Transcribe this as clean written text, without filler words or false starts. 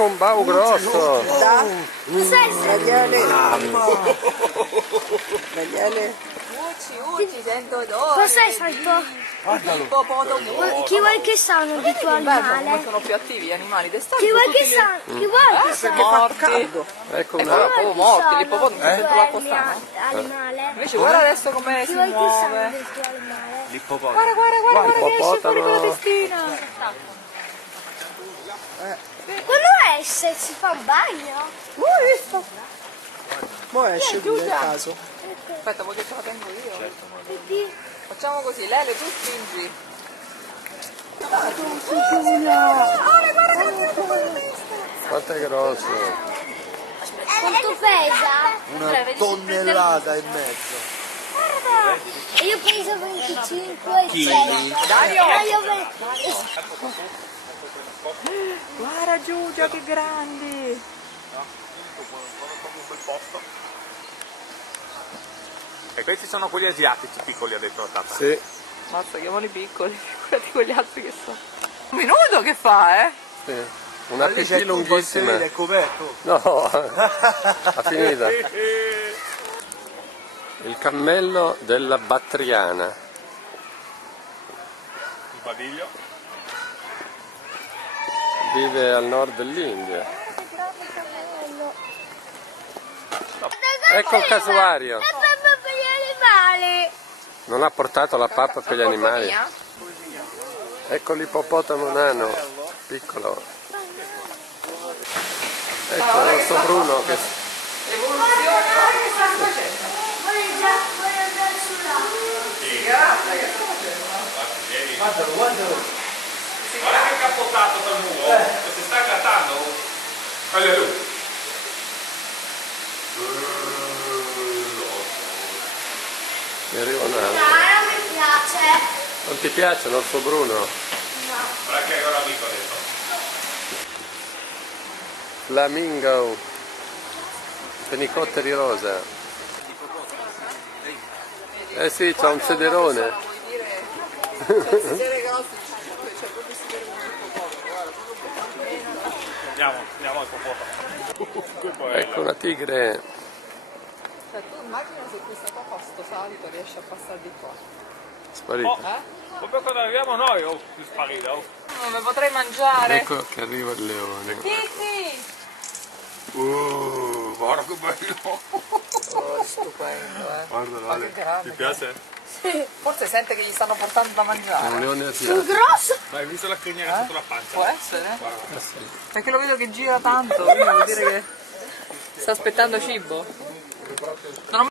ecco un bau grosso. Daniele. Daniele. Uci, sento odore. Cos'è salto? Ippopotamo. Chi vuoi che sono di tuo Come animale? sono più attivi gli animali d'estate? Chi vuoi tutti che li- sono? Chi vuoi che sono? Morti. Ecco Ecco, una. proprio morti, gli ippopotami sono dentro l'acqua Il strana. mio animale. Invece guarda adesso come Chi si vuoi che sono muove. del tuo animale? L'ippopotamo. Guarda che esce fuori con la Ippopotamo. testina. Quando esce si fa un bagno? Mo esce lui nel caso. Aspetta, vuoi che te la tengo io? Vedi? Facciamo così, Lele, tu spingi. Quanto è grosso? Quanto pesa? Una tonnellata e mezzo. Io peso 25 Chili. Dario! Guarda Giugia, che grandi! E questi sono quelli asiatici piccoli, ha detto la tata. Sì. Mazza, chiamali piccoli, figurati quegli altri che sono. Un minuto che fa, eh? Sì. Una pipì lunghissima. È coperto. No, ha finita. Il cammello della Battriana. Il badiglio. Vive al nord dell'India. Ecco il casuario. La pappa per gli animali. Non ha portato la pappa per gli animali. Ecco l'ippopotamo nano, piccolo. Ecco l'orso bruno che... Evoluzione, guarda che sta facendo. Vuoi andare sull'acqua? Guardalo. Guarda che cappottato dal muro. Si sta grattando. Guarda lui. Mi arriva un altro. No, non mi piace. Non ti piace l'orso bruno? Guarda che era amico adesso. Flamingo. Fenicotteri rosa. Eh sì, c'ha un sederone. Vuoi dire? Cioè, sedere grossi, cioè proprio sedere come un ippopotamo, guarda, proprio Andiamo al ippopotamo. Ecco una tigre. Cioè, tu immagina se questa qua fa sto salto e riesce a passare di qua. Sparita. Proprio quando arriviamo noi, si sparita. Non mi potrei mangiare. Ecco che arriva il leone. Titti! Guarda che bello. Oh, stupendo, Guarda, Ma che grande. Ti piace? Forse sente che gli stanno portando da È un mangiare. leone asiatico. Grosso. Ma hai visto la criniera sotto la pancia? Può essere? Perché lo vedo che gira tanto, quindi vuol dire che sta aspettando cibo. Non ho